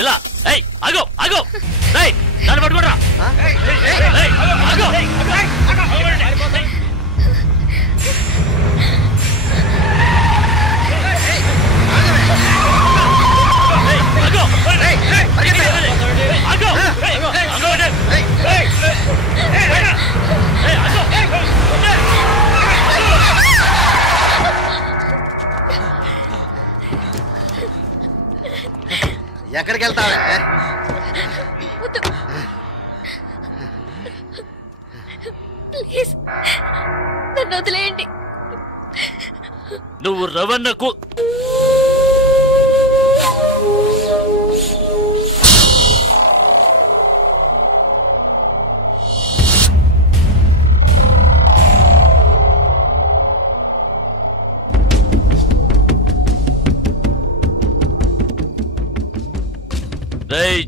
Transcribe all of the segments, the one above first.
ఇలా ఆగో ఆగో దాన్ని పట్టుకోరా ఆగో ఎక్కడికి వెళ్తావే? ప్లీజ్ నన్ను వదిలేయండి. నువ్వు రవణకు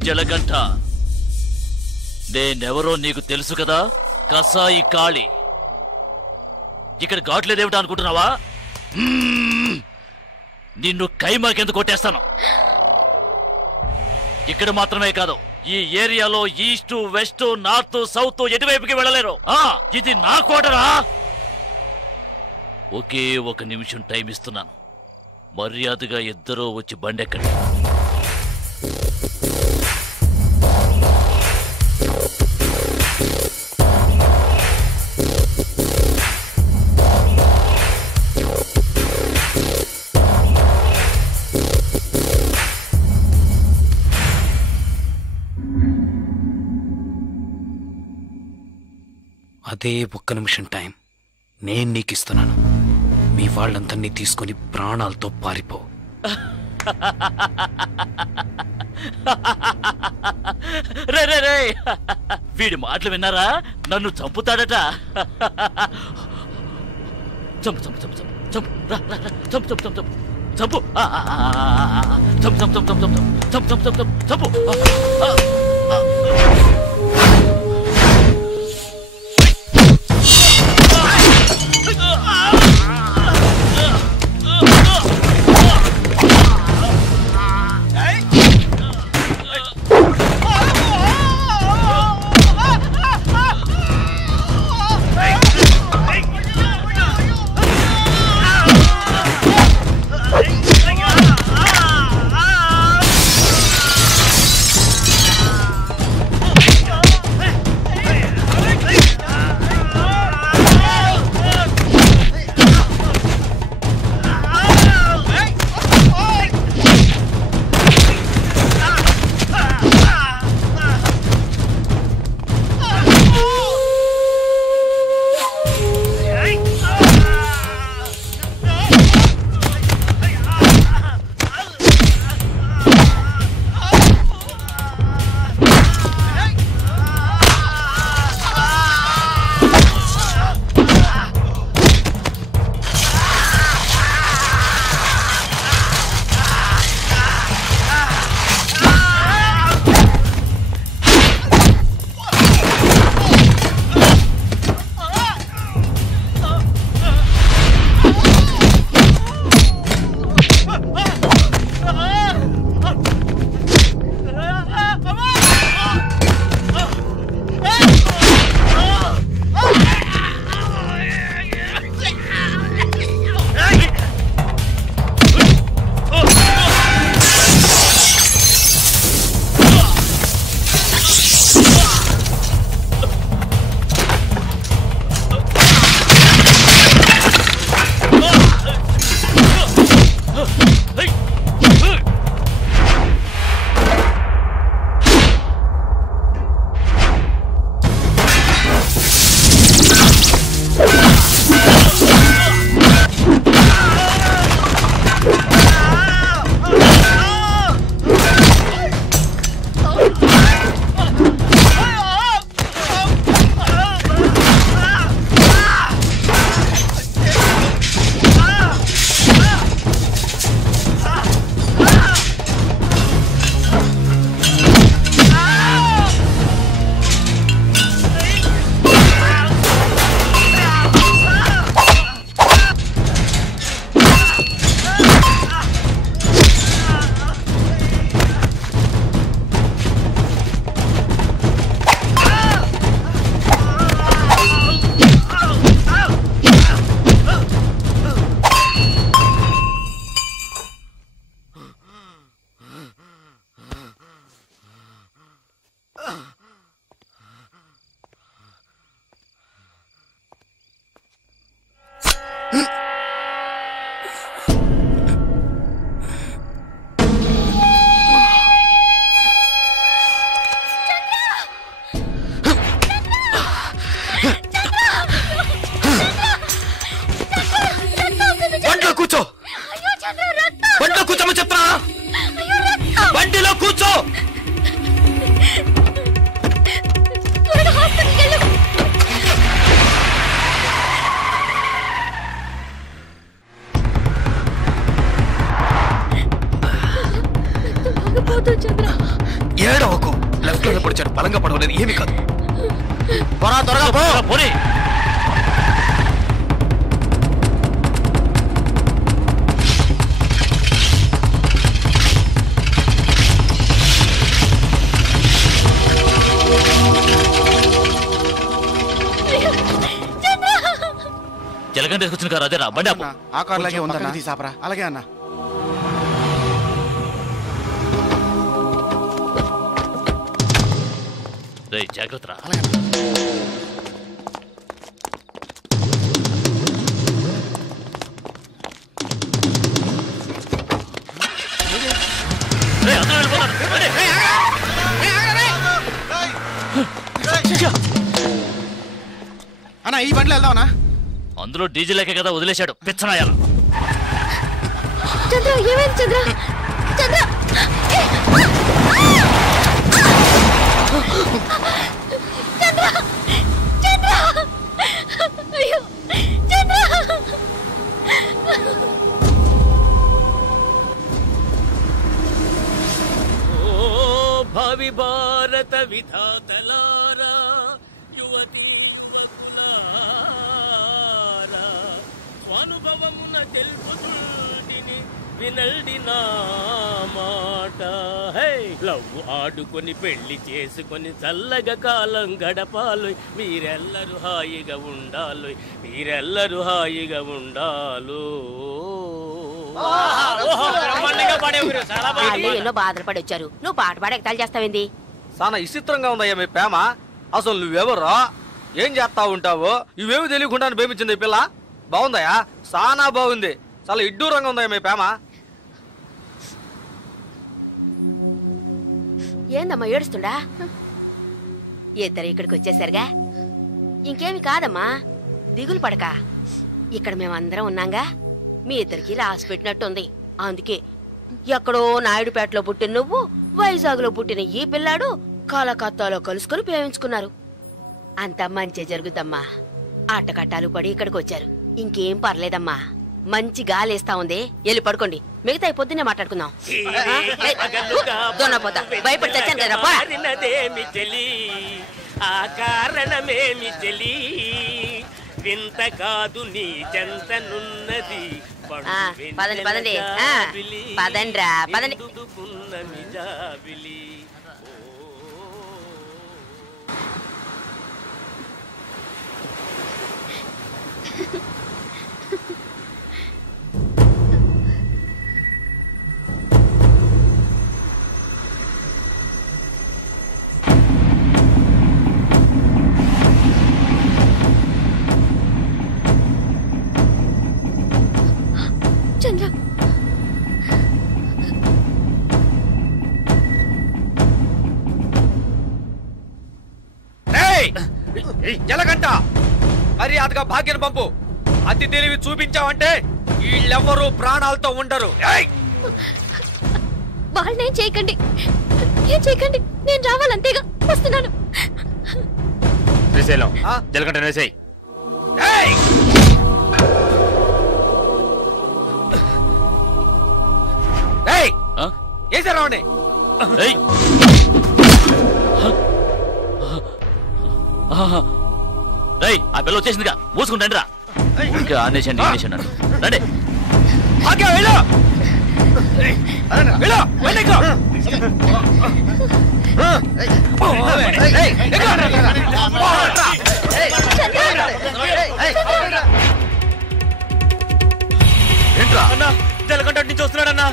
జలగంట నేనెవరో నీకు తెలుసు కదా, కసాయి కాళి. ఇక్కడ ఘాట్లేదేమిటా అనుకుంటున్నావా? నిన్ను కైమాకెందుకు కొట్టేస్తాను. ఇక్కడ మాత్రమే కాదు, ఈ ఏరియాలో ఈస్ట్ వెస్ట్ నార్త్ సౌత్ ఎటువైపుకి వెళ్ళలేరు. ఇది నా కోటరా. ఒకే 1 నిమిషం టైం ఇస్తున్నాను. మర్యాదగా ఇద్దరూ వచ్చి బండెక్కండి. అదే 1 నిమిషం టైం నేను నీకు ఇస్తున్నాను. మీ వాళ్ళందరినీ తీసుకుని ప్రాణాలతో పారిపో. రే వీడి మాటలు విన్నారా? నన్ను చంపుతాడట. చంపు చంపు చంపు చంపు చంపు చంపు చంపు చంపు చంపు చంపు చంపు చంపు చంపు చంపు చంపు ఏమవుతుంది చంద్ర? ఏడవకు. లెఫ్ట్ లోనే పడిచాడు, బలంగా పడవలేదు, ఏమి కాదు. త్వరగా పోనీ. జలగంట తీసుకొచ్చిన కారు అదేరా, బండి ఆపు. ఆ కార్ లాగే ఉందన్నా, తీసాపరా. అలాగే అన్న. జాగ్రత్త రా. అన్నా ఈ బండిలో వెళ్దామన్నా. అందులో డీజిల్ లేకే కదా వదిలేశాడు పిచ్చనాయాల. చంద్ర ఏమైంది చంద్ర? చంద్ర చంద్ర చంద్ర అయ్యో చంద్ర. ఓ భావి భారత విధాతలారా, యువతీ యువకులారా, స్వానుభవమున తెలుపుతుంటిని వినల్డి నా మాట. హే లవ్ ఆడుకొని పెళ్లి చేసుకొని చల్లగా కాలం గడపాలు, మీరెల్లరూ హాయిగా ఉండాలి, మీరెల్లరూ హాయిగా ఉండాలు. ఎన్నో బాధలు పడి వచ్చారు, నువ్వు పాట పాడి ఎగతాలు చేస్తావేంది? చాలా విచిత్రంగా ఉందయ్యా మీ ప్రేమ. అసలు నువ్వెవరో, ఏం చేస్తా ఉంటావో ఇవేమి తెలియకుండా ప్రేమించింది ఈ పిల్ల. బాగుందయ్యా, చాలా బాగుంది. చాలా ఇడ్డూరంగా ఉందయ్యా మీ ప్రేమ. ఏందమ్మా ఏడుస్తుండా? ఇద్దరు ఇక్కడికి వచ్చేసరిగా, ఇంకేమి కాదమ్మా, దిగులు పడక. ఇక్కడ మేమందరం ఉన్నాగా, మీ ఇద్దరికి రాసి పెట్టినట్టుంది. అందుకే ఎక్కడో నాయుడుపేటలో పుట్టిన నువ్వు, వైజాగ్ లో పుట్టిన ఈ పిల్లాడు కలకత్తాలో కలుసుకుని ప్రేమించుకున్నారు. అంతా మంచి జరుగుతమ్మా. ఆటకట్టాలు పడి ఇక్కడికి వచ్చారు, ఇంకేం పర్లేదమ్మా. మంచి గాలేస్తా ఉంది, వెళ్ళి పడుకోండి. మిగతా పొద్దున్నే మాట్లాడుకుందాం. దొన్నపోతా భయపడి చచ్చాను కదా. ఆ కారణమేమి తెలి, వింత కాదు నీ చెంతనున్నది. పదండి పదండి పదండ్రా పదండి. చంద్ర జలగంట మర్యాదగా భాగ్యం పంపు. అతి తెలివి చూపించావంటే వీళ్ళెవ్వరూ ప్రాణాలతో ఉండరు. వాళ్ళనేం చేయకండి, ఏం చేయకండి. నేను రావాలంతేగా, వస్తున్నాను. శ్రీశైలం జలగంట వేసేయ్. ఏసారావుని ఆ పిల్ల వచ్చేసిందిగా, మూసుకుంటాండి రా. ఇంకా ఆనేసండి ఆనేసండి రండి. ఏంట్రా అన్నా, జలగంట నుంచి వస్తున్నాడన్నా.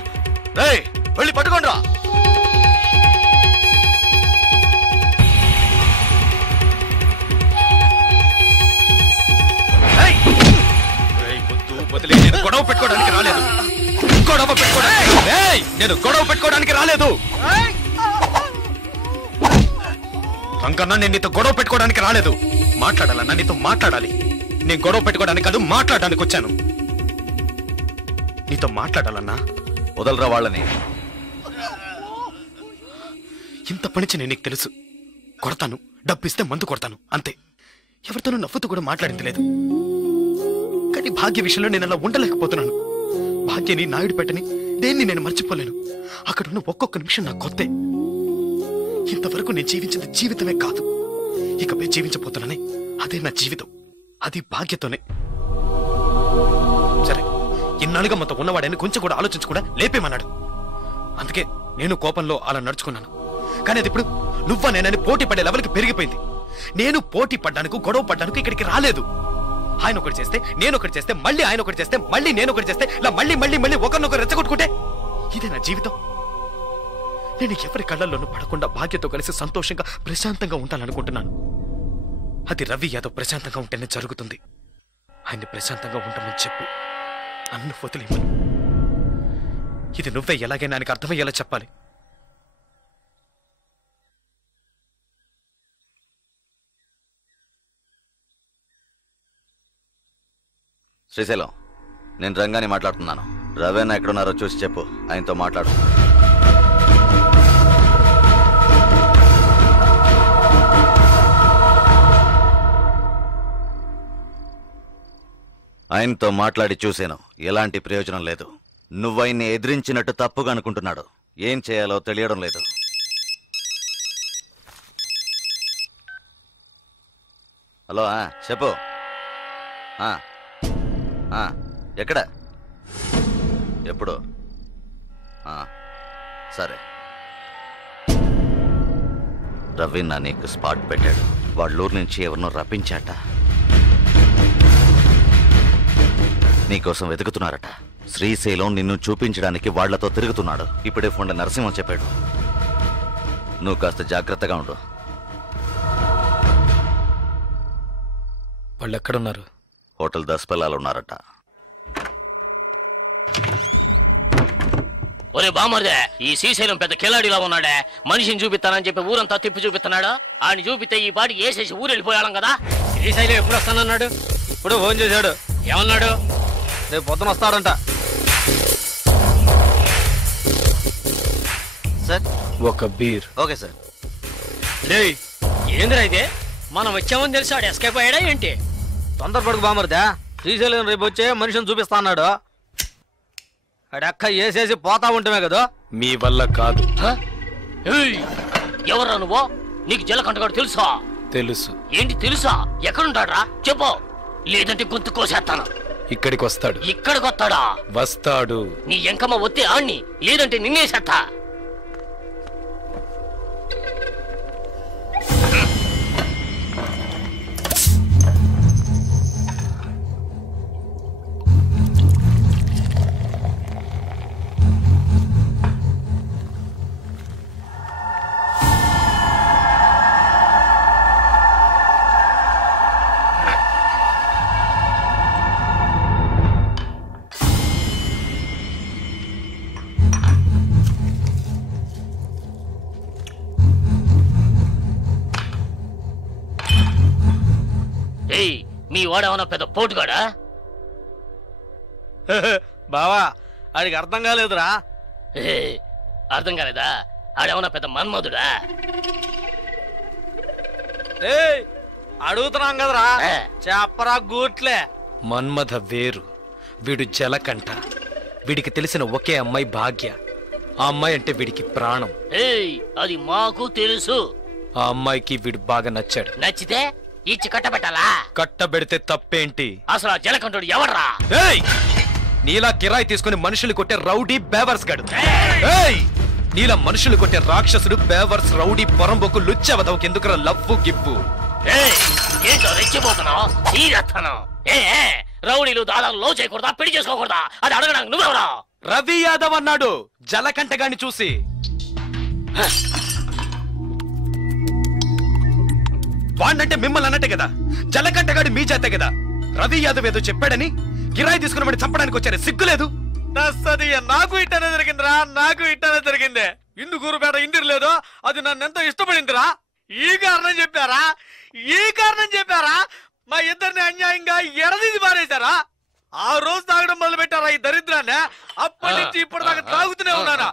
వెళ్ళి పట్టుకోండి రా. గొడవ పెట్టుకోవడానికి రాలేదు, నేను గొడవ పెట్టుకోవడానికి రాలేదు. అంకన్నా నేను నీతో గొడవ పెట్టుకోవడానికి రాలేదు. మాట్లాడాలన్నా నీతో మాట్లాడాలి. నేను గొడవ పెట్టుకోవడానికి కాదు, మాట్లాడడానికి వచ్చాను. నీతో మాట్లాడాలన్నా. వదలరా వాళ్ళని. ఇంత పనిచి నేను నీకు తెలుసు. కొడతాను, డబ్బిస్తే మందు కొడతాను, అంతే. ఎవరితోనూ నవ్వుతూ కూడా మాట్లాడింది లేదు. కానీ భాగ్య విషయంలో నేను అలా ఉండలేకపోతున్నాను. భాగ్యని నాయుడు పెట్టని దేన్ని నేను మర్చిపోలేను. అక్కడున్న ఒక్కొక్క నిమిషం నాకు కొత్తే. ఇంతవరకు నేను జీవించింది జీవితమే కాదు, ఇకపై జీవించబోతున్నానే అదే నా జీవితం. అది భాగ్యతోనే. సరే, ఇన్నాళ్ళుగా మనతో ఉన్నవాడని కొంచెం కూడా ఆలోచించకుండా లేపేమన్నాడు. అందుకే నేను కోపంలో అలా నడుచుకున్నాను. కానీ అది ఇప్పుడు నువ్వా నేనని పోటీ పడే లెవెల్కి పెరిగిపోయింది. నేను పోటీ పడ్డానికి, గొడవ పడ్డానికి ఇక్కడికి రాలేదు. ఆయన ఒకటి చేస్తే, నేను ఒకటి చేస్తే, మళ్ళీ ఆయన ఒకటి చేస్తే, మళ్ళీ నేను ఒకటి చేస్తే, ఇలా మళ్ళీ మళ్ళీ మళ్ళీ ఒకరినొకరు రెచ్చగొట్టుకుంటే ఇదే నా జీవితం. నేను ఎవరి కళ్ళల్లోనూ పడకుండా భాగ్యతో కలిసి సంతోషంగా ప్రశాంతంగా ఉంటాననుకుంటున్నాను. అది రవి యాదవ్ ప్రశాంతంగా ఉంటేనే జరుగుతుంది. ఆయన్ని ప్రశాంతంగా ఉంటామని చెప్పు, నన్ను వదిలేమని. ఇది నువ్వే ఎలాగైనా ఆయనకు అర్థమయ్యేలా చెప్పాలి. శ్రీశైలం, నేను రంగాని మాట్లాడుతున్నాను. రవేనా ఎక్కడున్నారో చూసి చెప్పు, ఆయనతో మాట్లాడు. ఆయనతో మాట్లాడి చూశాను, ఎలాంటి ప్రయోజనం లేదు. నువ్వైన్ని ఎదిరించినట్టు తప్పుగా అనుకుంటున్నాడు. ఏం చేయాలో తెలియడం లేదు. హలో, చెప్పు. ఎక్కడ, ఎప్పుడు? సరే. రవి నా నీకు స్పాట్ పెట్టాడు. వాళ్ళూరు నుంచి ఎవరినో రప్పించాట. నీకోసం వెతుకుతున్నారట. శ్రీశైలం నిన్ను చూపించడానికి వాళ్లతో తిరుగుతున్నాడు. ఇప్పుడే ఫోన్లో నరసింహం చెప్పాడు. నువ్వు కాస్త జాగ్రత్తగా ఉండు. వాళ్ళు ఎక్కడున్నారు? హోటల్ దస్పల్లాలు ఉన్నారట. ఒరే బామర్దే, ఈ శ్రీశైలం పెద్ద కిలాడిలా ఉన్నాడే. మనిషిని చూపిస్తానని చెప్పి ఊరంతా తిప్పి చూపిస్తున్నాడు. ఆయన చూపితే ఈ పాటికి వేసేసి ఊరు వెళ్ళిపోయాం కదా. శ్రీశైలం ఎప్పుడు వస్తానన్నాడు? ఇప్పుడు ఫోన్ చేశాడు. ఏమన్నాడు? రేపు పొద్దున వస్తాడంట. సార్, ఒక బీర్. Okay sir. ఏందిరా ఇదే? మనం వచ్చామని తెలిసి ఆడు ఎస్కేప్ అయ్యాడా ఏంటి? తొందరపడుకు బామర్దా. శ్రీశైలం రేపు వచ్చే మనిషిని చూపిస్తా అన్నాడు. అడక్క వేసేసి పోతా ఉంటామే కదా. మీ వల్ల కాదు. ఎవరా నువ్వు? నీకు జలకంటగాడు తెలుసా? తెలుసు. ఏంటి తెలుసా? ఎక్కడుంటాడ్రా చెప్పు, లేదంటే గొంతు కోసేస్తాను. ఇక్కడికి వస్తాడు. ఇక్కడికి వస్తాడా? వస్తాడు. నీ ఎంకమ్మ వస్తే ఆణ్ణి, లేదంటే నిన్నేసేస్తా. మీ వాడేమన్నా పెద్ద పోటుగాడా? బావా, ఆడికి అర్థం కాలేదురా. అర్థం కాలేదా? ఆడేమన్నా పెద్ద మన్మధుడా? అడుగుతున్నాం కదరా, చెప్పరా గూట్లే. మన్మథ వేరు, వీడు జలకంఠ. వీడికి తెలిసిన ఒకే అమ్మాయి భాగ్య. ఆ అమ్మాయి అంటే వీడికి ప్రాణం. అది మాకు తెలుసు. ఆ అమ్మాయికి వీడు బాగా నచ్చాడు. నచ్చితే ఇచ్చి కట్టబెట్టాలా? కట్టబెడితే తప్పేంటి? అసలు ఆ జలకంఠుడు ఎవడ్రా? నీలా కిరాయి తీసుకుని మనుషులు కొట్టే రౌడీ బేవర్స్ గడు. నీలా మనుషులు కొట్టే రాక్షసుడు బేవర్స్ రౌడీ పొరంబోకు లుచ్చవదవకి ఎందుకురా లవ్వు గివ్వు? ఏంటో రెచ్చిపోతున్నావు? రౌడీలు దాదాపు లో చేయకూడదా, పెళ్లి చేసుకోకూడదా? అది అడగడానికి నువ్వెవరా? రవి యాదవ్ అన్నాడు జలకంఠగాన్ని చూసి. వాణ్ణంటే మిమ్మల్ని అన్నట్టే కదా, జలకంఠగాడి మీ చేతే కదా. రవి యాదవ్ ఏదో చెప్పాడని కిరాయి తీసుకున్న వాడిని చంపడానికి వచ్చారు, సిగ్గులేదు? నాకు ఇట్టనే జరిగిందిరా, నాకు ఇట్టనే జరిగింది. ఇందుకూరుపేట ఇంటికి లేదు, అది నన్ను ఎంతో ఇష్టపడిందిరా. ఈ కారణం చెప్పారా మా ఇద్దరిని అన్యాయంగా ఎడదీసి పారేశారా? ఆ రోజు తాగడం మొదలు పెట్టారా ఈ దరిద్రాన్ని? అప్పటి నుంచి ఇప్పటిదాకా తాగుతూనే ఉన్నారా?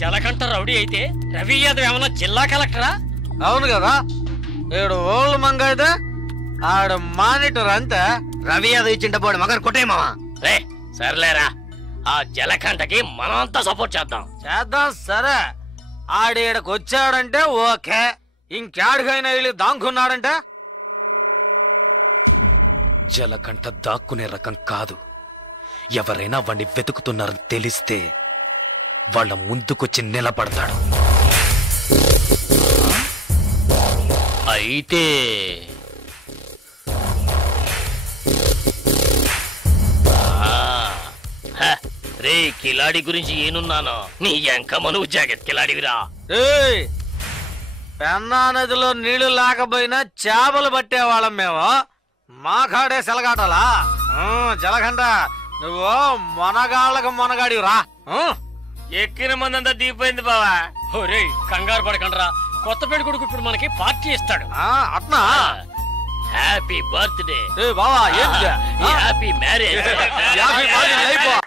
జలకంఠ రౌడీ అయితే రవి యాదవ్ ఏమన్నా జిల్లా కలెక్టరా? అవును కదా, ఏడు ఓళ్ళు మంగ అయితే ఆడు మానిటర్ అంతే. రవి అది ఇచ్చింటపోడు మగర్ కొట్టే మావా. రే సర్లేరా, ఆ జలకంటకి మనమంతా సపోర్ట్ చేద్దాం. చేద్దాం సరే. ఆడేడకు వచ్చాడంటే ఓకే, ఇంకేడికైనా వెళ్ళి దాంకున్నాడంటే జలకంట దాక్కునే రకం కాదు. ఎవరైనా వాణ్ణి వెతుకుతున్నారని తెలిస్తే వాళ్ళ ముందుకొచ్చి నిలబడతాడు. అయితే రే కిలాడి గురించి ఏనున్నాను, నీ ఎంకమ్మ నువ్వు జాకెట్ కిలాడివిరా. పెన్నా నదిలో నీళ్లు లేకపోయినా చేపలు పట్టేవాళ్ళం మేము, మా కాడే సెలగాటలా. జలగంట నువ్వు మొనగాళ్ళకు మొనగాడిరా. ఎక్కిన మందంతా దిగిపోయింది బావా. ఒరే కంగారు పడకండ్రా, కొత్త పెళ్లి కొడుకు ఇప్పుడు మనకి పార్టీ ఇస్తాడు. అట్నా? హ్యాపీ బర్త్డే బావా. Happy marriage. Happy marriage.